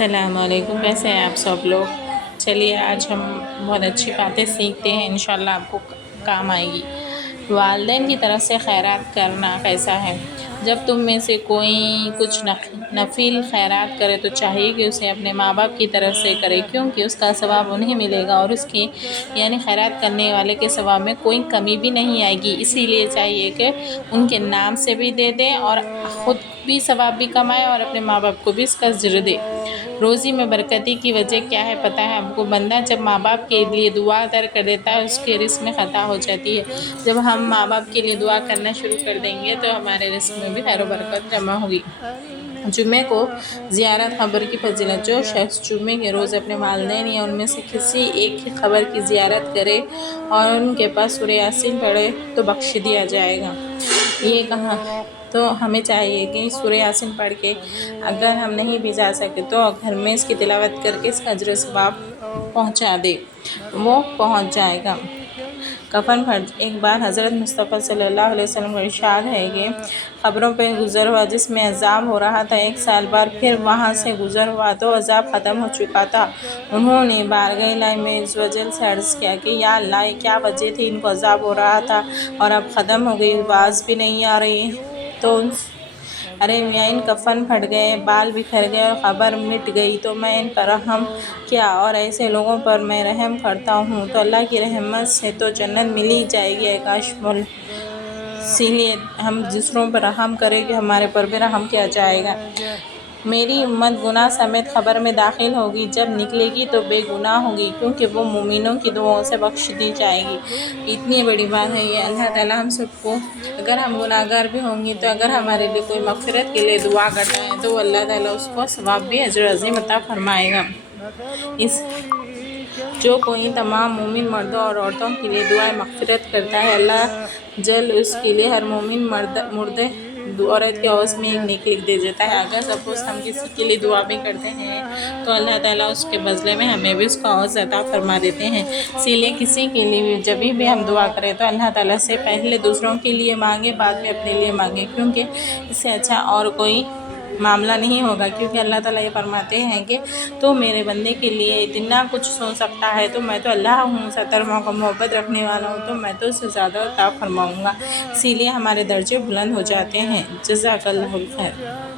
السلام علیکم، کیسے ہیں آپ سب لوگ؟ چلیے آج ہم بہت اچھی باتیں سیکھتے ہیں، انشاءاللہ آپ کو کام آئے گی۔ والدین کی طرف سے خیرات کرنا کیسا ہے؟ جب تم میں سے کوئی کچھ نفل خیرات کرے تو چاہیے کہ اسے اپنے ماں باپ کی طرف سے کرے، کیونکہ اس کا ثواب انہیں ملے گا اور اس کی یعنی خیرات کرنے والے کے ثواب میں کوئی کمی بھی نہیں آئے گی۔ اسی لیے چاہیے کہ ان کے نام سے بھی دے دیں اور خود بھی ثواب بھی کمائے اور اپنے ماں باپ کو بھی اس کا اجر دے۔ روزی میں برکتی کی وجہ کیا ہے پتہ ہے آپ کو؟ بندہ جب ماں باپ کے لیے دعا کر دیتا ہے اس کے رزق میں خطا ہو جاتی ہے۔ جب ہم ماں باپ کے لیے دعا کرنا شروع کر دیں گے تو ہمارے رزق میں بھی خیر و برکت جمع ہوگی۔ جمعے کو زیارت خبر کی فضیلت۔ جو شخص جمعے کے روز اپنے والدین یا ان میں سے کسی ایک کی قبر کی زیارت کرے اور ان کے پاس سورہ یاسین پڑھے تو بخش دیا جائے گا۔ یہ کہا تو ہمیں چاہیے کہ سورہ یاسین پڑھ کے اگر ہم نہیں بھی جا سکے تو گھر میں اس کی تلاوت کر کے اس کا اجر و ثواب پہنچا دے، وہ پہنچ جائے گا۔ کفن فرض۔ ایک بار حضرت مصطفیٰ صلی اللہ علیہ وسلم کا ارشاد ہے کہ قبروں پہ گزر ہوا جس میں عذاب ہو رہا تھا، 1 سال بعد پھر وہاں سے گزر ہوا تو عذاب ختم ہو چکا تھا۔ انہوں نے بارگاہ الہی میں عز و جل سے عرض کیا کہ یا اللہ، یہ کیا وجہ تھی؟ ان کو عذاب ہو رہا تھا اور اب ختم ہو گئی، باز بھی نہیں آ رہی تو ارے میاں، ان کفن پھٹ گئے، بال بکھر گئے اور قبر مٹ گئی تو میں ان پر رحم کیا؟ اور ایسے لوگوں پر میں رحم کرتا ہوں تو اللہ کی رحمت سے تو جنت مل ہی جائے گی۔ کاش مل۔ اسی لیے ہم دوسروں پر رحم کریں کہ ہمارے پر بھی رحم کیا جائے گا۔ میری امت گناہ سمیت قبر میں داخل ہوگی، جب نکلے گی تو بے گناہ ہوگی، کیونکہ وہ مومنوں کی دعاؤں سے بخش دی جائے گی۔ اتنی بڑی بات ہے یہ۔ اللہ تعالیٰ ہم سب کو، اگر ہم گناہ گار بھی ہوں گے تو اگر ہمارے لیے کوئی مغفرت کے لیے دعا کرتا ہے تو اللہ تعالیٰ اس کو ثواب بھی اجر عظیم عطا فرمائے گا۔ جو کوئی تمام مومن مردوں اور عورتوں کے لیے دعائے مغفرت کرتا ہے، اللہ جل اس کے لیے ہر مومن مرد عورت کے عوض میں ایک نیکی لکھ دے دیتا ہے۔ اگر سپوز ہم کسی کے لیے دعا بھی کرتے ہیں تو اللہ تعالیٰ اس کے بدلے میں ہمیں بھی اس کا عوض عطا فرما دیتے ہیں۔ اسی لیے کسی کے لیے جب بھی ہم دعا کریں تو اللہ تعالیٰ سے پہلے دوسروں کے لیے مانگیں، بعد میں اپنے لیے مانگیں، کیونکہ اس سے اچھا اور کوئی معاملہ نہیں ہوگا۔ کیونکہ اللہ تعالیٰ یہ فرماتے ہیں کہ تو میرے بندے کے لیے اتنا کچھ سوچ سکتا ہے تو میں تو اللہ ہوں، 70 محبت رکھنے والا ہوں، تو میں تو اس سے زیادہ عطا فرماؤں گا۔ اسی لیے ہمارے درجے بلند ہو جاتے ہیں۔ جزاک اللہ خیر۔